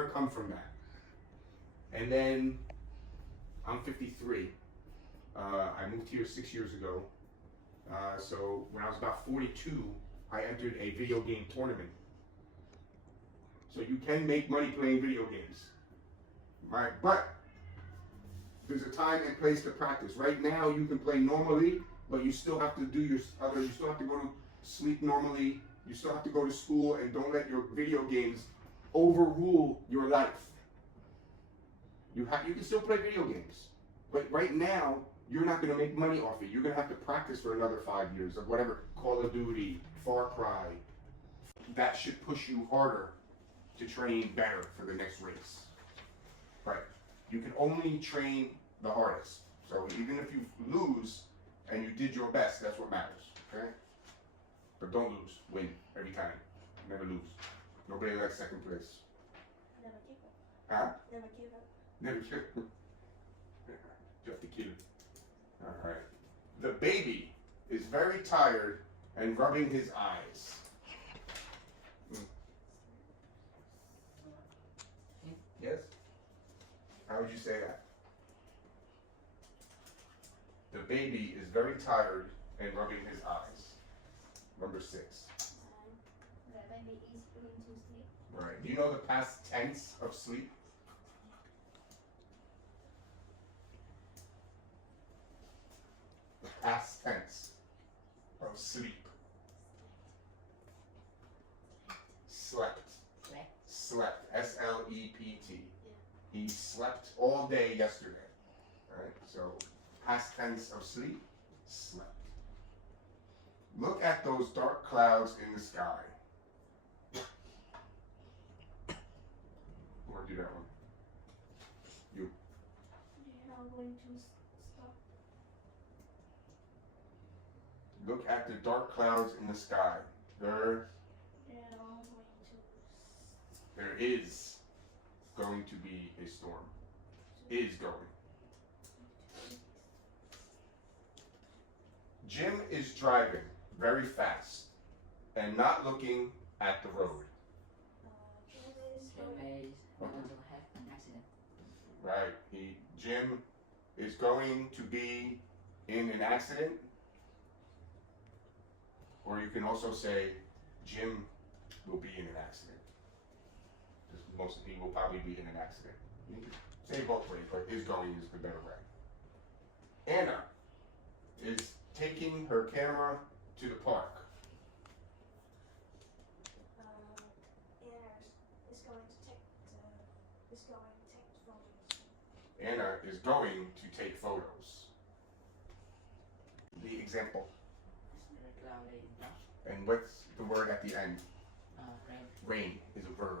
never come from that. And then I'm 53. I moved here 6 years ago. So when I was about 42, I entered a video game tournament. So you can make money playing video games, right? But there's a time and place to practice. Right now, you can play normally, but you still have to do your other. You still have to go to sleep normally. You still have to go to school, and don't let your video games overrule your life. You can still play video games, but right now you're not going to make money off it. You're going to have to practice for another 5 years of whatever, Call of Duty, Far Cry. That should push you harder to train better for the next race. Right. You can only train the hardest. So even if you lose and you did your best, that's what matters. Okay? But don't lose. Win every time. Never lose. Nobody likes second place. Never give up. Huh? Never give up. Never give up. You have to kill it. All right. The baby is very tired and rubbing his eyes. Yes? How would you say that? The baby is very tired and rubbing his eyes. Number 6. The baby is going to sleep. Right. Do you know the past tense of sleep? The past tense of sleep. Slept. Slept. S-L-E-P-T. He slept all day yesterday. Right? So, past tense of sleep, slept. Look at those dark clouds in the sky. Who want to do that one? You. They are going to stop. Look at the dark clouds in the sky. They are going to. There is going to be a storm. Is going. Jim is driving very fast and not looking at the road. Jim is Jim going. going to have an accident. Right. Jim is going to be in an accident. Or you can also say Jim will be in an accident. Most of people will probably be in an accident. You can say both ways, but is going is the better way. Anna is taking her camera to the park. Anna is going to take photos. The example. It's very cloudy. No? And what's the word at the end? Rain. Rain is a verb.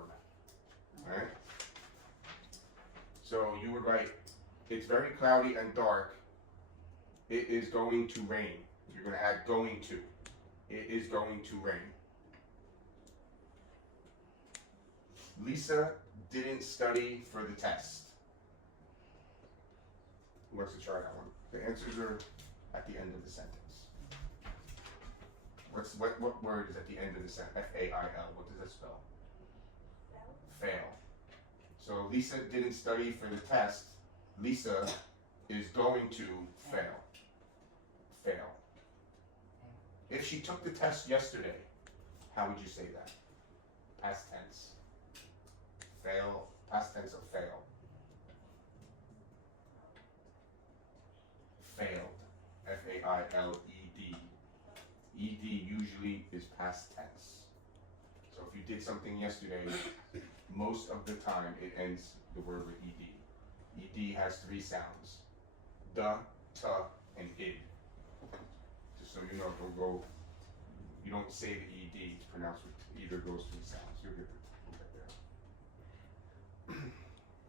Alright? So you would write, it's very cloudy and dark. It is going to rain. You're going to add going to. It is going to rain. Lisa didn't study for the test. Who wants to try that one? The answers are at the end of the sentence. What word is at the end of the sentence? F-A-I-L. What does that spell? Fail. So Lisa didn't study for the test. Lisa is going to fail. Fail. If she took the test yesterday, how would you say that? Past tense. Fail. Past tense of fail. Failed. F-A-I-L-E-D. E-D usually is past tense. So if you did something yesterday, most of the time it ends the word with ed. Ed has 3 sounds. The, t, and id. Just so you know, you don't say the ed, it's pronounced with either of those 3 sounds. You'll get there.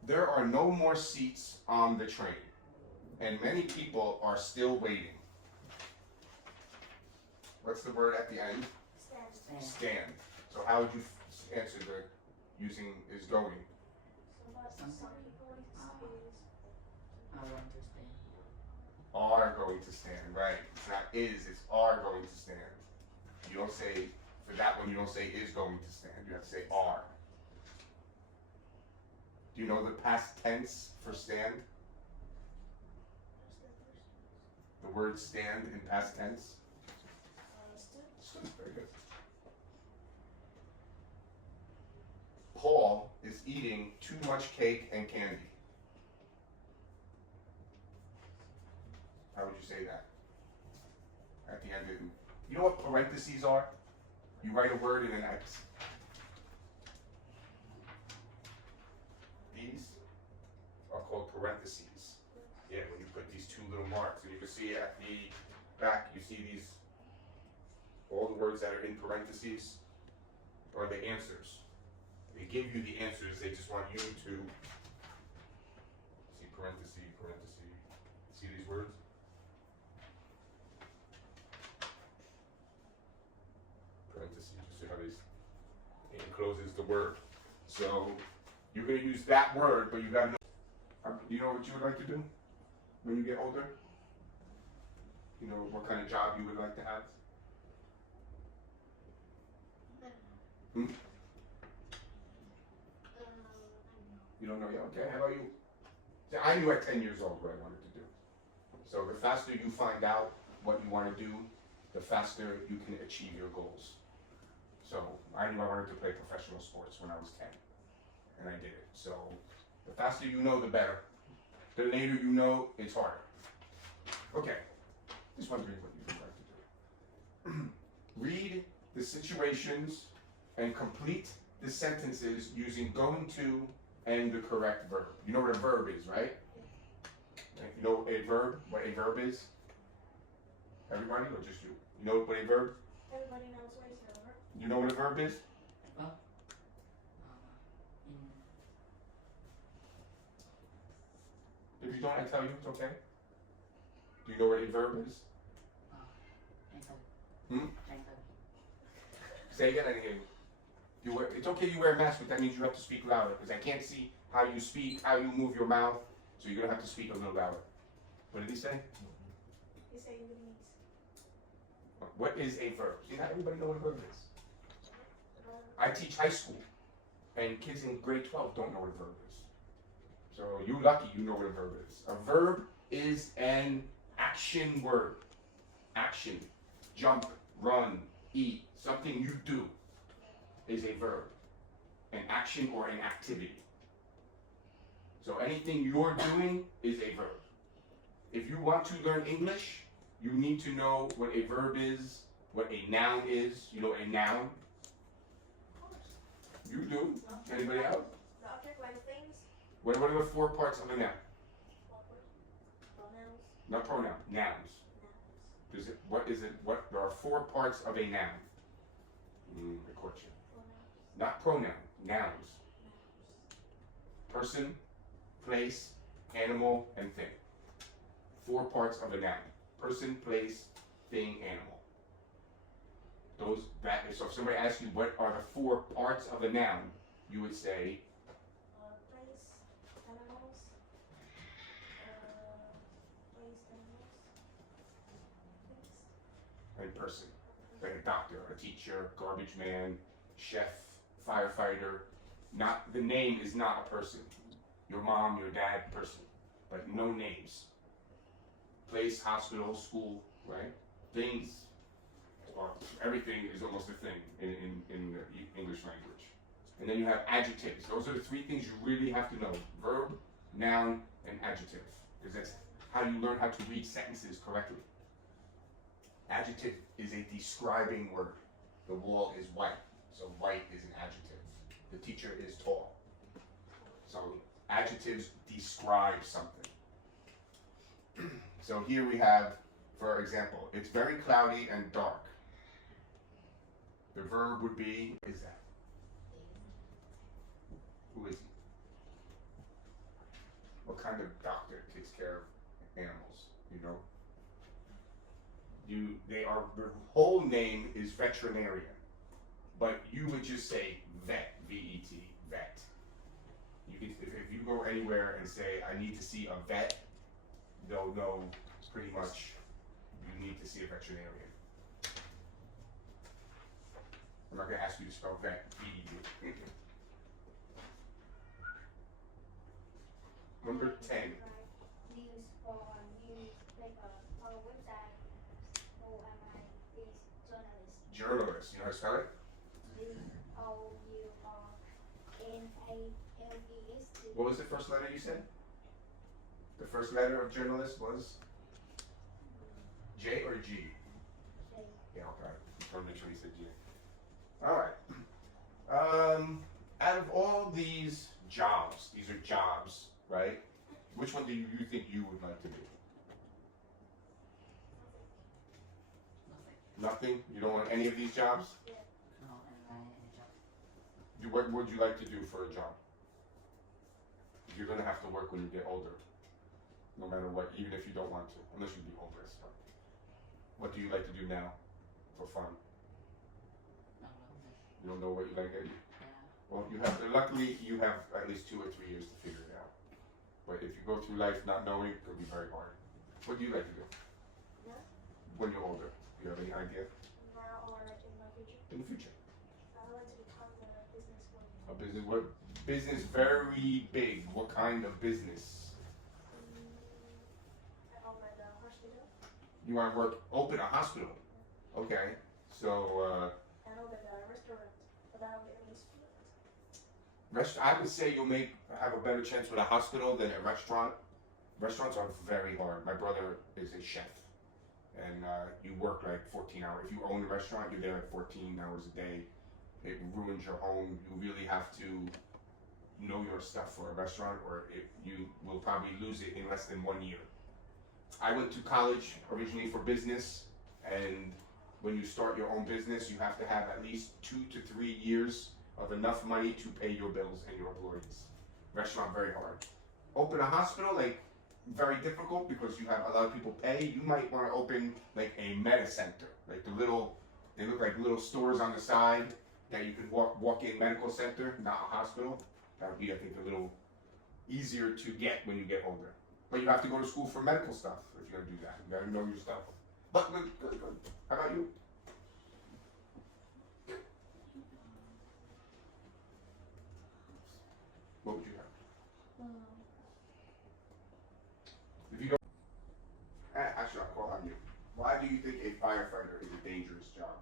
There are no more seats on the train, and many people are still waiting. What's the word at the end? Stand. Stand. So how would you answer the using is going? Some people is. I want to stay. Are going to stand, right? It's not is, it's are going to stand. You don't say, for that one, you don't say is going to stand. You have to say are. Do you know the past tense for stand? The word stand in past tense? Stood. Stood. Very good. Paul is eating too much cake and candy. How would you say that? At the end of it. You know what parentheses are? You write a word in an X. These are called parentheses. Yeah, when you put these two little marks, and you can see at the back, you see these, all the words that are in parentheses are the answers. They give you the answers, they just want you to see parentheses, parentheses. See these words? Parentheses, you see how it encloses the word. So you're going to use that word, but you got to know. Do you know what you would like to do when you get older? You know what kind of job you would like to have? Hmm? You don't know yet? Okay, how about you? See, I knew at 10 years old what I wanted to do. So the faster you find out what you want to do, the faster you can achieve your goals. So I knew I wanted to play professional sports when I was 10, and I did it. So the faster you know, the better. The later you know, it's harder. Okay, just wondering what you would like to do. Read the situations and complete the sentences using going to and the correct verb. You know what a verb is, right? You know a verb, what a verb is? Everybody or just you? You know what a verb? Everybody knows what is a verb. You know what a verb is? If you don't, I tell you, it's okay. Do you know what a verb is? Hmm? Say again, I didn't hear you. It's okay you wear a mask, but that means you have to speak louder, because I can't see how you speak, how you move your mouth, so you're going to have to speak a little louder. What did he say? He said it means. What is a verb? See, not everybody know what a verb is. I teach high school, and kids in grade 12 don't know what a verb is. So you're lucky you know what a verb is. A verb is an action word. Action. Jump, run, eat. Something you do is a verb. An action or an activity. So anything you're doing is a verb. If you want to learn English, you need to know what a verb is, what a noun is. You know a noun? You do. Anybody else? The object like things. What are the four parts of a noun? Pronouns. Not pronoun, nouns. Is it, what is it? What there are four parts of a noun. I caught you. Pronouns. Not pronoun, nouns. Person, place, animal, and thing. Four parts of a noun. Person, place, thing, animal. So if somebody asks you what are the four parts of a noun, you would say Place, animals. Place, animals. Things. and person. Like a doctor, a teacher, garbage man, chef, firefighter. Not the name is not a person. Your mom, your dad, person, but no names. Place, hospital, school, right? Things. Everything is almost a thing in the English language. And then you have adjectives. Those are the three things you really have to know. Verb, noun, and adjective. Because that's how you learn how to read sentences correctly. Adjective is a describing word. The wall is white, so white is an adjective. The teacher is tall. So adjectives describe something. So here we have, for example, it's very cloudy and dark. The verb would be, is that? Who is he? What kind of doctor takes care of animals, you know? The whole name is veterinarian, but you would just say vet, V-E-T, vet. You can, if you go anywhere and say, I need to see a vet, they'll know pretty much you need to see a veterinarian. I'm not going to ask you to spell vet, V-E-T. Number 10. News for newspaper or website. Who am I? Is journalist. Journalist. You know how to spell it? Journalist. What was the first letter you said? The first letter of journalist was J or G? Yeah, okay. Just want to make sure you said G. All right. Out of all these jobs are jobs, right? Which one do you think you would like to do? Nothing. Nothing? You don't want any of these jobs? No, and any job. What would you like to do for a job? You're gonna have to work when you get older, no matter what, even if you don't want to, unless you be homeless. What do you like to do now for fun? No. You don't know what you like to do? Yeah. Well, luckily you have at least 2 or 3 years to figure it out. But if you go through life not knowing, it'll be very hard. What do you like to do when you're older? Do you have any idea? Now or like in my future? In the future? I want to become a businesswoman. A business, what business very big? What kind of business? I own the hospital. You want to open a hospital? Okay. So, I own the restaurant. But I will be I would say you'll have a better chance with a hospital than a restaurant. Restaurants are very hard. My brother is a chef, and you work like 14 hours. If you own a restaurant, you're there like 14 hours a day. It ruins your home. You really have to know your stuff for a restaurant, or you will probably lose it in less than 1 year. I went to college originally for business, and when you start your own business, you have to have at least 2 to 3 years of enough money to pay your bills and your employees. Restaurant, very hard. Open a hospital, like, very difficult because you have a lot of people pay. You might want to open like a meta center, like they look like little stores on the side that you can walk in medical center, not a hospital. That would be, I think, a little easier to get when you get older. But you have to go to school for medical stuff if you're gonna do that. You gotta know your stuff. But good. How about you? What would you have? If you go, actually, I'll call on you. Why do you think a firefighter is a dangerous job?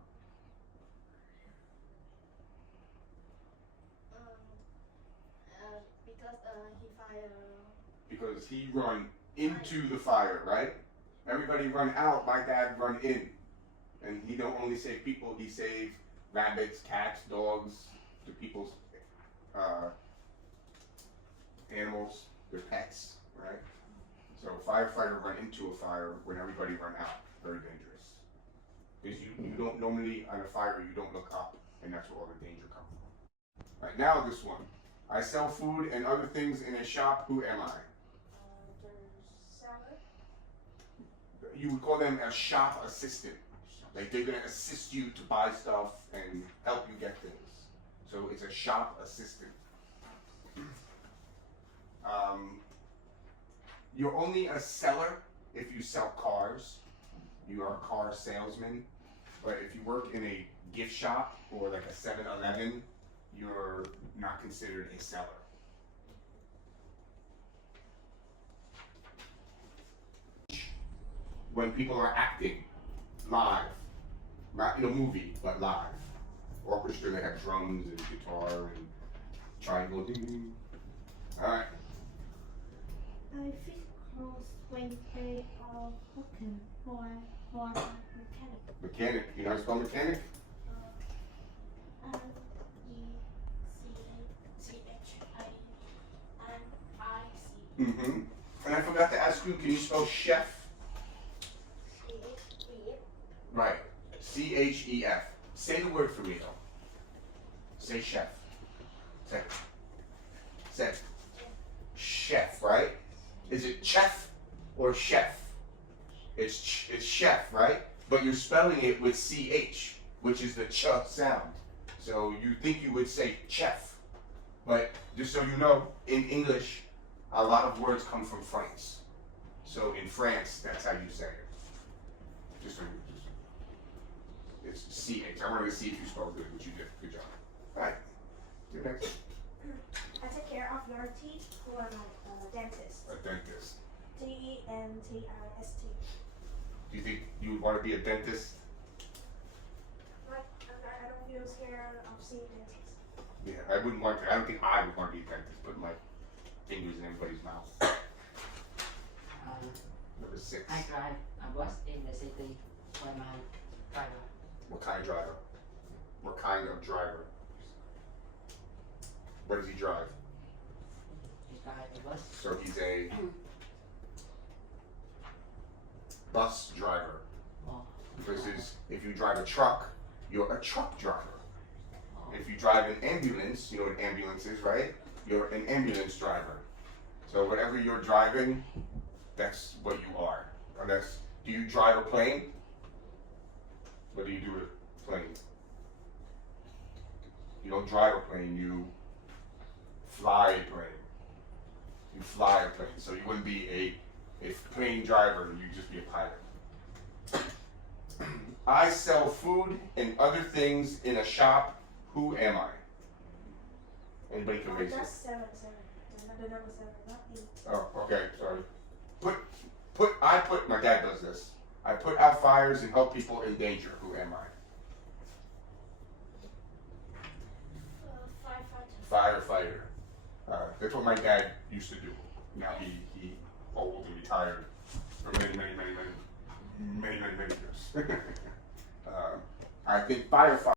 Because he run into the fire, right? Everybody run out. My dad run in, and he don't only save people. He save rabbits, cats, dogs, the people's animals, their pets, right? So a firefighter run into a fire when everybody run out. Very dangerous. Because you don't normally, on a fire, you don't look up, and that's where all the danger comes from. Right, now this one. I sell food and other things in a shop. Who am I? The seller. You would call them a shop assistant. Like they're gonna assist you to buy stuff and help you get things. So it's a shop assistant. You're only a seller if you sell cars. You are a car salesman. But if you work in a gift shop or like a 7-Eleven, you're not considered a seller. When people are acting live, not in a movie, but live. Orchestra, they have drums and guitar and triangle. Ding, ding. All right. I fix clothes when they are broken or mechanic. Mechanic. You know how to spell mechanic? MECHINIC. Mm-hmm. And I forgot to ask you, can you spell chef? CHEF. Right. CHEF. Say the word for me, though. Say chef. Say it. Say it. Chef, right? Is it chef or chef? It's chef, right? But you're spelling it with CH, which is the ch sound. So you think you would say chef. But just so you know, in English, a lot of words come from France. So in France, that's how you say it. Just so it's CH. I wanted to see if you spelled good, which you did. Good job. All right. See you next. I take care of your teeth. Who am I? Dentist. A dentist. DENTIST. Do you think you would want to be a dentist? Like, I don't feel scared of seeing dentists. Yeah, I wouldn't want to. I don't think I would want to be a dentist, put my fingers in everybody's mouth. Number 6. I drive. I was in the city with my driver. What kind of driver? What kind of driver? What does he drive? He drive the bus. So he's a bus driver. Oh. Versus if you drive a truck, you're a truck driver. Oh. If you drive an ambulance, you know what an ambulance is, right? You're an ambulance driver. So whatever you're driving, that's what you are. Unless, do you drive a plane? What do you do with a plane? You don't drive a plane, you fly a plane. You fly a plane. So you wouldn't be a plane driver, you'd just be a pilot. I sell food and other things in a shop. Who am I? Anybody can raise it. That's 7. The number 7, not 8. Oh, okay, sorry. My dad does this. I put out fires and help people in danger. Who am I? Firefighter. Firefighter. That's what my dad used to do. Now he old and retired for many years. I think firefighter.